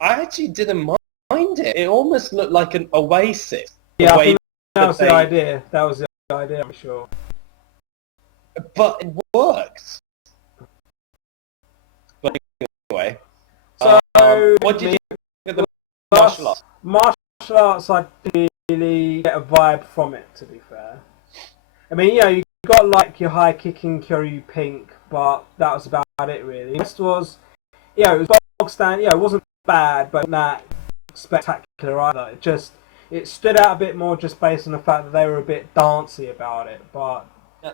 I actually didn't mind it. It almost looked like an oasis. Yeah, I think that was the idea. That was the idea, I'm sure. But it works. But anyway, so what did you think of the martial arts? Martial arts, I didn't really get a vibe from it, to be fair. I mean, you got like your high kicking Kyoryu Pink, but that was about it, really. The rest was, it was bog stand. It wasn't bad, but not spectacular either. It stood out a bit more just based on the fact that they were a bit dancey about it. But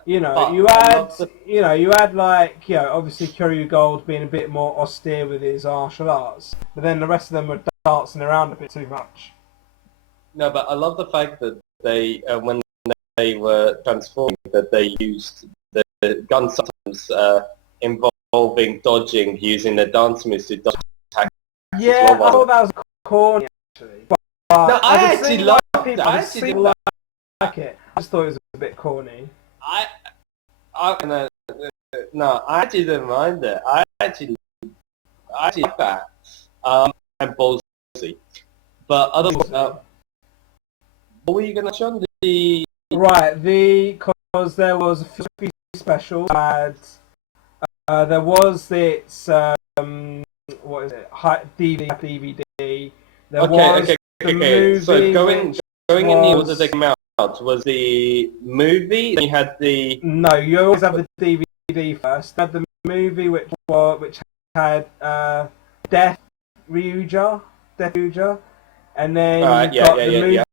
you had like obviously Kyoryu Gold being a bit more austere with his martial arts, but then the rest of them were dancing around a bit too much. No, but I love the fact that they when they were transforming, that they used the gun systems involving dodging, using their dance moves to dodge attacks. Yeah, I thought that was corny actually. But no, I actually liked it. I actually didn't like it. I just thought it was a bit corny. I actually didn't mind it. I actually like that. And ballsy. But other what were you gonna show the? Right, because there was a few specials. There was this what is it? DVD. There was the movie. So going in the order they came out was the movie. Then you had the. No, you always have the DVD first. You had the movie which had Death Ryuger, and then you got the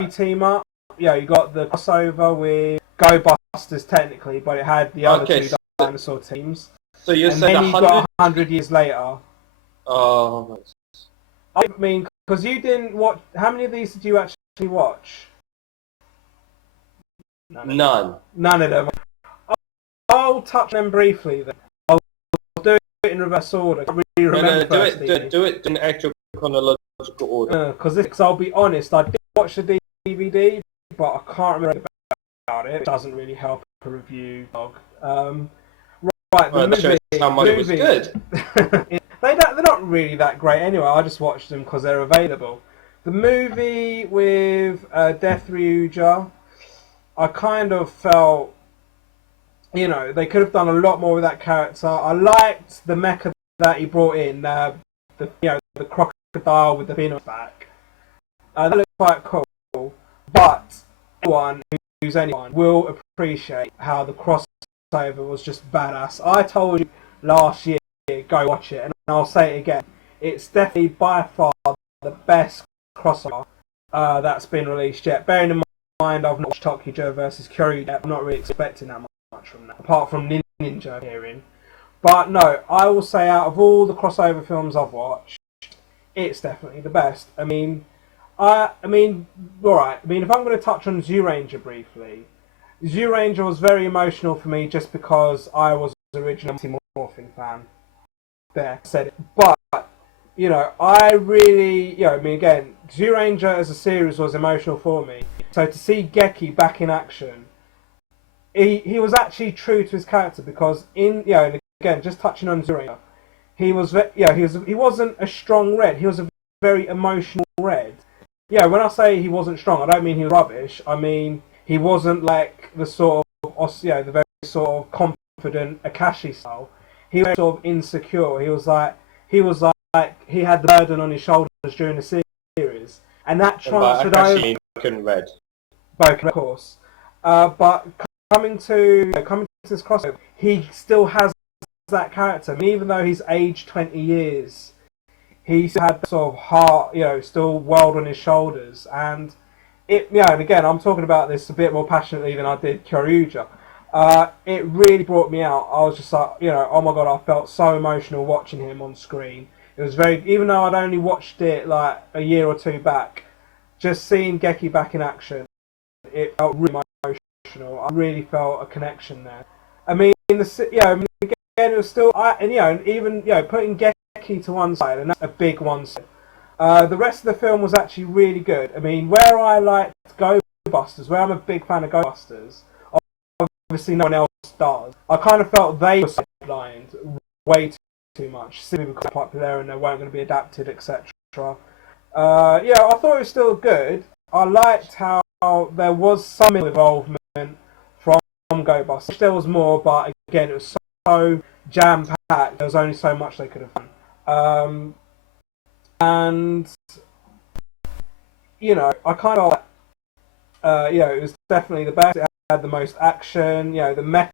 movie team up. Yeah, you got the crossover with Go Busters technically, but it had the other two dinosaur teams. So you're saying then you got 100 years later. Oh. I mean, because you didn't watch. How many of these did you actually watch? None. None of them. I'll touch them briefly. Then I'll do it in reverse order. I can't really remember do it in actual chronological order. Because I'll be honest, I did watch the DVD, but I can't remember about it. It doesn't really help a review. Right, the movie. That shows how much it was good. They're not really that great anyway. I just watched them because they're available. The movie with Death Ryuja, I kind of felt, they could have done a lot more with that character. I liked the mecha that he brought in, the crocodile with the fin on his back. That looked quite cool. But anyone will appreciate how the crossover was just badass. I told you last year, go watch it, and I'll say it again. It's definitely by far the best crossover that's been released yet. Bearing in mind, I've not watched Tokujo versus Kyoryuger. I'm not really expecting that much from that, apart from Ninja appearing. But no, I will say out of all the crossover films I've watched, it's definitely the best. I mean, alright. I mean, if I'm going to touch on Zyuranger briefly, Zyuranger was very emotional for me just because I was originally a Morphing fan. There, said it. But, I really, again, Zyuranger as a series was emotional for me. So to see Geki back in action, he was actually true to his character because and again, just touching on Zyuranger, he wasn't a strong red. He was a very emotional red. Yeah, when I say he wasn't strong, I don't mean he was rubbish. I mean he wasn't like the sort of the very sort of confident Akashi style. He was sort of insecure. He was like he had the burden on his shoulders during the series, and that transferred over. Boken Red. Boken, of course. But coming to this crossover, he still has that character. I mean, even though he's aged 20 years, he still had that sort of heart, still world on his shoulders. And and again, I'm talking about this a bit more passionately than I did Kyoryuger. It really brought me out. I was just like, oh my god, I felt so emotional watching him on screen. It was even though I'd only watched it like a year or two back, just seeing Geki back in action, it felt really emotional. I really felt a connection there. I mean, again, it was still, even putting Geki to one side, and that's a big one side. The rest of the film was actually really good. I mean, where I liked Go Busters, where I'm a big fan of Go Busters, obviously no one else does. I kind of felt they were sidelined way too much, simply because they're popular and they weren't going to be adapted, etc. I thought it was still good. I liked how there was some involvement from Go Busters. There was more, but again, it was so jam-packed. There was only so much they could have done. And I kind of it was definitely the best. It had the most action. The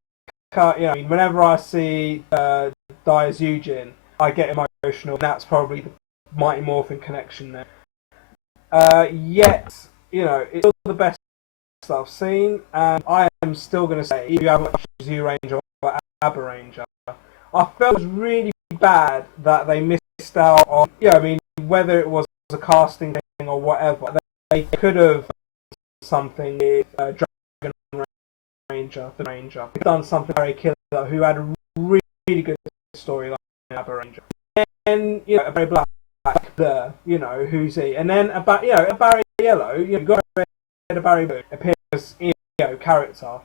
mecha. Whenever I see Daisuken, I get emotional. And that's probably the Mighty Morphin connection there. Yet, it's still the best stuff I've seen, and I am still going to say, if you haven't watched Zyuranger or Abaranger, I felt it was really bad that they missed out on, whether it was a casting thing or whatever, they could have done something with Dragon Ranger, the Ranger. They've done something with Killer, who had a really good storyline in Abaranger. And, a very black there, who's he? And then a Barry Yellow, you've got a Barry Blue appears in character,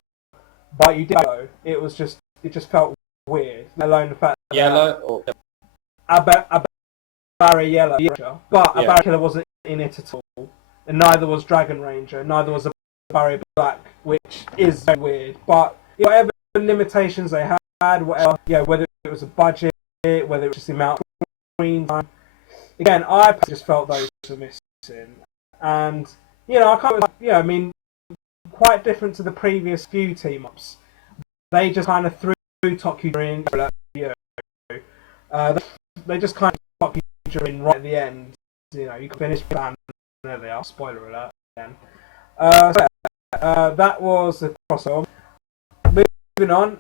but you did know it just felt weird. Let alone the fact that Yellow a Barry Yellow, but a Barry Killer wasn't in it at all, and neither was Dragon Ranger, neither was a Barry Black, which is very weird. But whatever limitations they had, whatever, whether it was a budget, whether it was just the amount of screen time. Again, I just felt those were missing, and I can't. Quite different to the previous few team-ups. They just kind of threw Tokujo in. They just kind of Tokujo in right at the end. You can finish the plan. There they are. Spoiler alert. Again. That was the crossover. Moving on,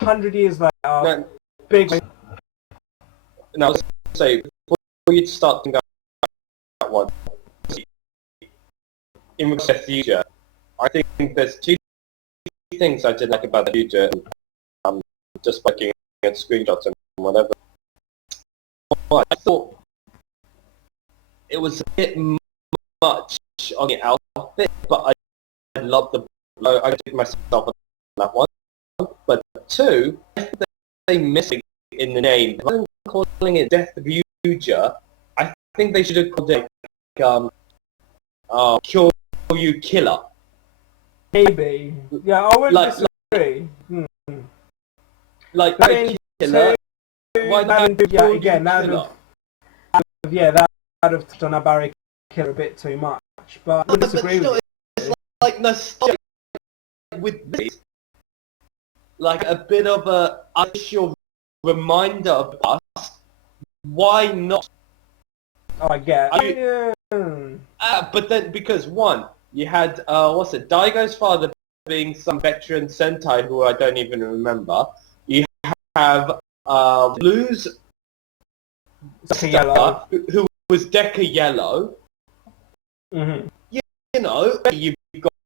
100 years later, big. No, say before you start thinking in regards to the future, I think there's two things I did like about the future. Just looking at screenshots and whatever. But I thought it was a bit much on the outfit, but I love the. I did myself on that one. But two, I think they missed it in the name. Rather than calling it Death Ryuger, I think they should have called it Kyoryuger. Maybe. Yeah, I wouldn't disagree. Like But a killer. Why not? Yeah, again, that would have touched on a Barry killer a bit too much. But I would disagree with you. It's like nostalgia with this. Like a bit of a initial reminder of the past. Why not? Oh, I get it. But then, because one, you had, Daigo's father being some veteran Sentai who I don't even remember. You have Blue's Yellow, who was Deca Yellow. Mm-hmm. You know, you've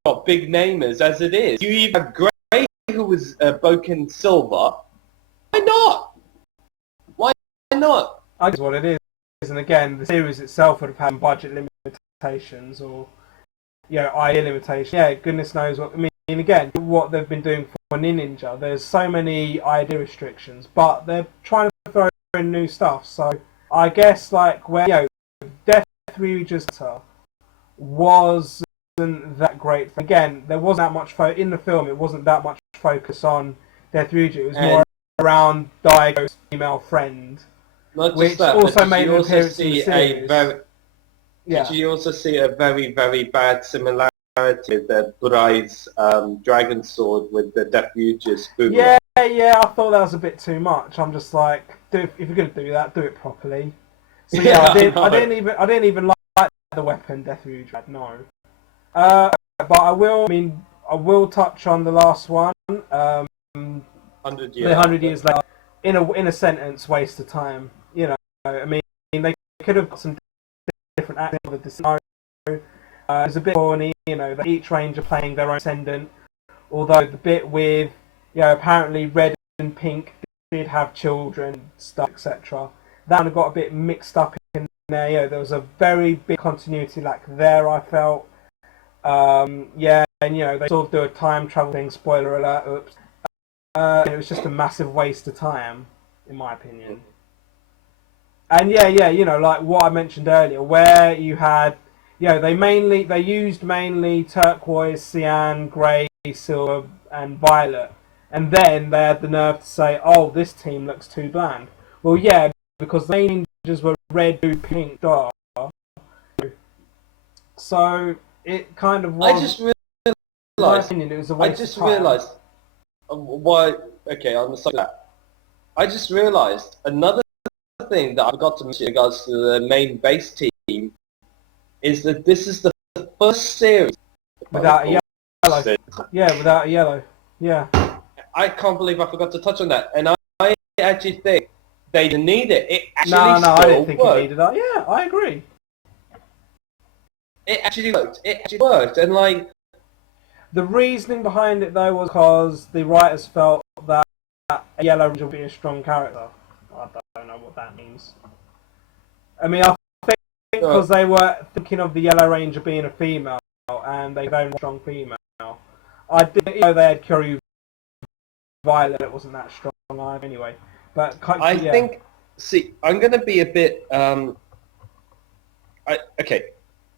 got big namers as it is. You even have Grey who was Boken Silver. Why not? Why not? I guess what it is, and again, the series itself would have had budget limitations or, idea limitations. Yeah, goodness knows what. I mean, again, what they've been doing for Ninja, there's so many idea restrictions, but they're trying to throw in new stuff. So I guess where Death Ryuger wasn't that great. Again, there wasn't that much in the film. It wasn't that much focus on Death Ryuger. It was more around Daigo's female friend, which also made an appearance in the series. Did you also see a very, very bad similarity with the Burai's dragon sword with the Death Ryuger's boomerang? Yeah, I thought that was a bit too much. I'm just like, if you're gonna do that, do it properly. So yeah, I didn't even like the weapon Death Ryuger had, no. But I will touch on the last one. 100 years. The 100 years later, in a sentence, waste of time. I mean, they could have got some different acting of the scenario. It was a bit corny, each ranger playing their own descendant. Although the bit with, apparently Red and Pink did have children, stuff, etc. That kind of got a bit mixed up in there. There was a very big continuity lack there, I felt. And they sort of do a time travel thing. Spoiler alert! Oops. It was just a massive waste of time, in my opinion. And like what I mentioned earlier, where you had, they used mainly turquoise, cyan, grey, silver, and violet, and then they had the nerve to say, "Oh, this team looks too bland." Well, yeah, because the main ninjas were red, blue, pink, dark. So it kind of was. I just realised. It was a waste of time. Realised why. Okay, on the side of that, I just realised another thing that I forgot to mention in regards to the main base team is that this is the first series without a yellow. Yeah, without a yellow. Yeah. I can't believe I forgot to touch on that, and I actually think they didn't need it. It actually I didn't think worked. It needed that. Yeah, I agree. It actually worked. And the reasoning behind it though was because the writers felt that a Yellow Ranger would be a strong character. I don't know what that means. I mean, I think because they were thinking of the Yellow Ranger being a female, and they don't want a strong female. I did they had Kyoryu Violet. It wasn't that strong either anyway. But I think. See, I'm going to be a bit. Okay.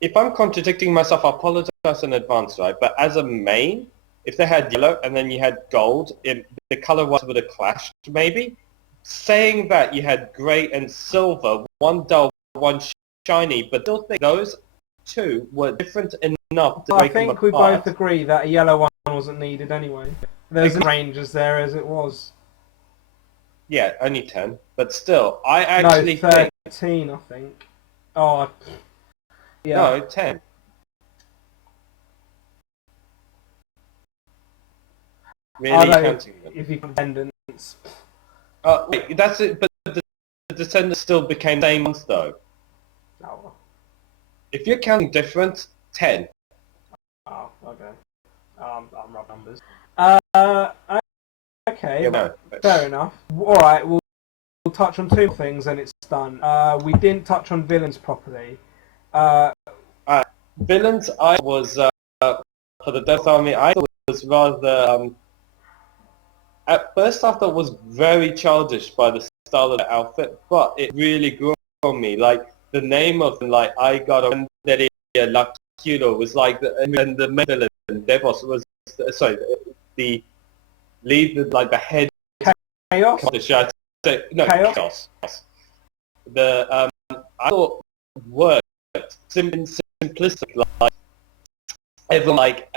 If I'm contradicting myself, I apologize in advance, right? But as a main, if they had yellow and then you had gold, the color-wise would have clashed, maybe. Saying that you had grey and silver, one dull, one shiny, but still think those two were different enough to break them apart. I think we both agree that a yellow one wasn't needed anyway. There's Rangers there as it was. Yeah, only 10. But still, I actually think... 13, I think. Oh, yeah. No, 10. Really counting them. If you count descendants. Wait, that's it, but the descendants still became same ones though. Oh. If you're counting difference, 10. Oh, okay. I'm rough numbers. Uh, okay, Yeah, no. fair enough. Alright, we'll touch on two things and it's done. We didn't touch on villains properly. Villains, I was, for the Death Army, I thought it was rather, at first I thought it was very childish by the style of the outfit, but it really grew on me. Like, the name of them, like, I got a Lakuro was like, and the main villain, Devos, was, sorry, the lead, like, the head Chaos? no, Chaos. The, I thought worked simplistic, like, everyone, like,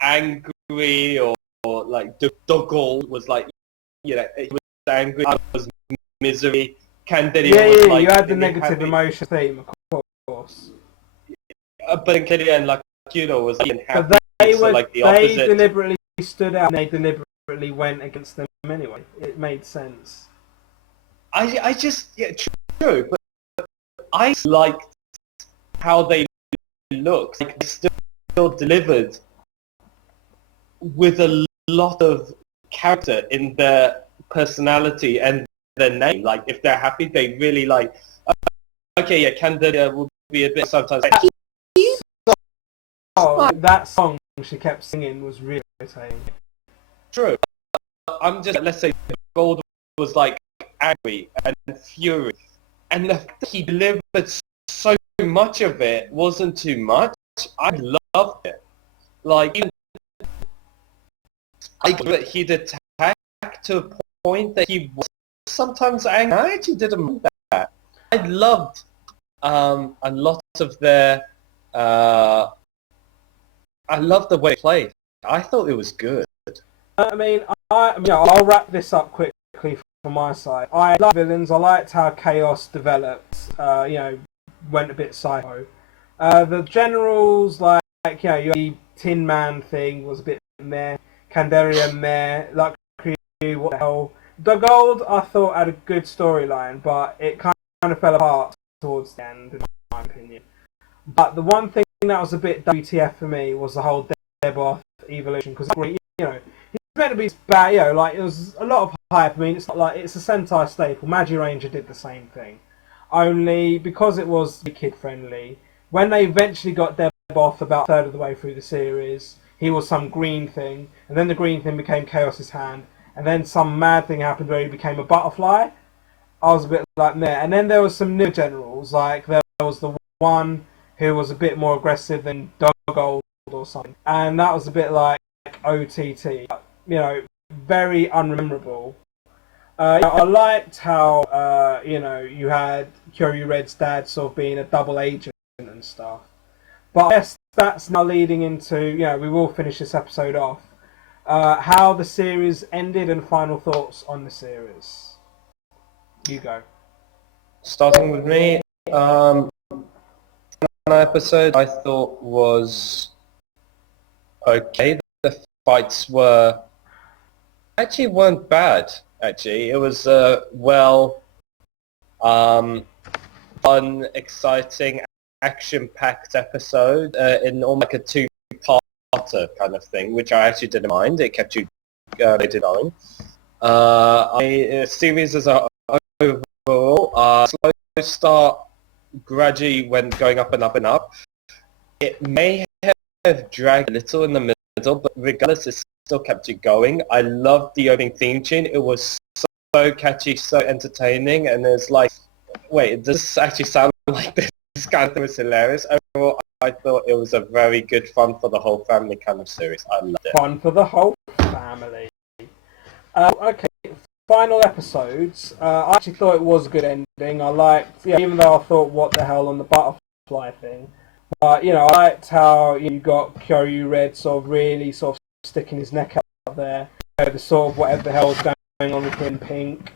angry or like Doggle was like, he was angry, I was misery. Candelia was like, you had the negative emotion theme, of course. But Candelia and Lakuro was like happy, But they like the opposite. They deliberately stood out and they deliberately went against them anyway. It made sense. I just, true, but I liked how they looked. Like, they still delivered with a lot of character in their personality and their name. Like, if they're happy, they really like, okay, yeah, Candelia will be a bit sometimes like, that song she kept singing was really irritating. true. I'm just, let's say, Gold was like angry and fury, and the fact that he delivered so much of it wasn't too much. I loved it. Like, even that he'd attack to a point that he was sometimes angry. I actually didn't mind that. I loved a lot of their. I loved the way they played. I thought it was good. I mean, I'll wrap this up quickly from my side. I love villains. I liked how Chaos developed. Went a bit psycho. The generals, like the Tin Man thing was a bit meh. Candelia meh. Like, what the hell? The Gold, I thought, had a good storyline, but it kind of fell apart towards the end, in my opinion. But the one thing that was a bit WTF for me was the whole Deboth evolution, because he's meant to be bad. Like, it was a lot of hype. I mean, it's not like it's a Sentai staple. Magi Ranger did the same thing, only because it was kid friendly. When they eventually got Deboth about a third of the way through the series, he was some green thing, and then the green thing became Chaos's hand, and then some mad thing happened where he became a butterfly. I was a bit like meh. And then there was some new generals, like there was the one who was a bit more aggressive than Doggold or something, and that was a bit like OTT. Very unmemorable. I liked how you had Kyoryu Red's dad sort of being a double agent and stuff. But I guess that's now leading into, we will finish this episode off. How the series ended and final thoughts on the series. You go. Starting with me, one episode I thought was okay. The fights weren't bad. Actually, it was fun, exciting, action-packed episode in almost like a two-parter kind of thing, which I actually didn't mind. It kept you rated on. Series as a overall, slow start, gradually when going up and up and up. It may have dragged a little in the middle, but regardless, it still kept you going. I loved the opening theme tune. It was so catchy, so entertaining, and it's like, wait, does this actually sound like this? This kind of thing was hilarious. Overall, I thought it was a very good fun for the whole family kind of series. I loved it. Fun for the whole family. Okay, final episodes. I actually thought it was a good ending. I liked, even though I thought, what the hell on the butterfly thing. But, I liked how you got Kyoryu Red sort of really sort of sticking his neck out there. The sort of whatever the hell was going on with him, Pink.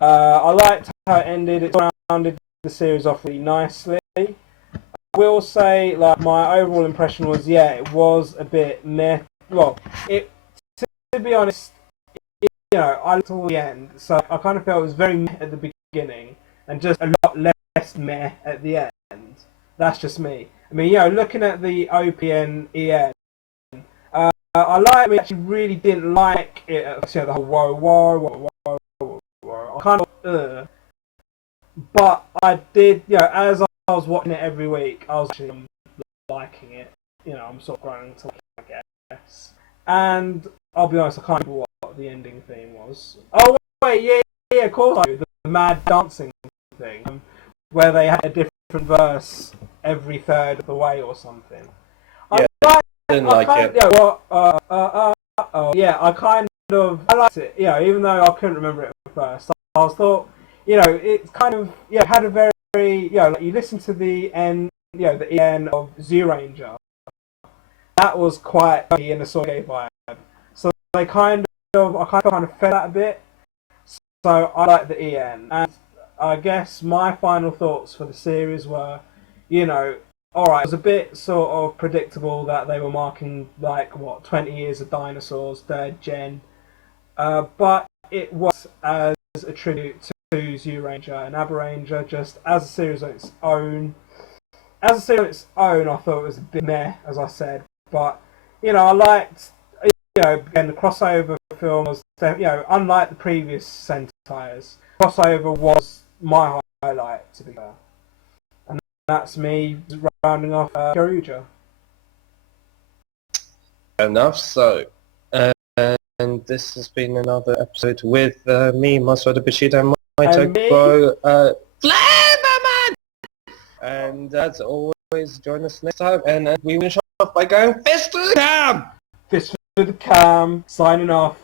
I liked how it ended. It rounded the series off really nicely. I will say, like, my overall impression was, it was a bit meh. Well, to be honest, I looked till the end, so I kind of felt it was very meh at the beginning and just a lot less meh at the end. That's just me. I mean, looking at the OPN EN, I like. I actually really didn't like it. The whole whoa. I kind of, but I did. As I was watching it every week, I was actually liking it. I'm sort of growing to like it, I guess. And I'll be honest, I can't remember what the ending theme was. Oh wait, yeah, of course, the mad dancing thing, where they had a different verse every third of the way or something. Yeah, I didn't like it. I liked it. Even though I couldn't remember it at first, I thought, it kind of, had a very, like you listen to the end, the EN of Zyuranger. That was quite in a sort of vibe. So I kind of fed that a bit. So I like the EN, and I guess my final thoughts for the series were, alright, it was a bit sort of predictable that they were marking 20 years of dinosaurs, third gen, but it was as a tribute to Zyuranger and Abaranger, just as a series on its own. As a series on its own, I thought it was a bit meh, as I said, but I liked. Again, the crossover film was, unlike the previous Sentai's, crossover was my highlight, to be fair. And that's me rounding off Kyoryuger. Enough so. And this has been another episode with me, Master Bushido, and my Toku Bro, Flayvaman! And as always, join us next time, and we finish off by going Fist to the Cam! Fist to the Cam, signing off.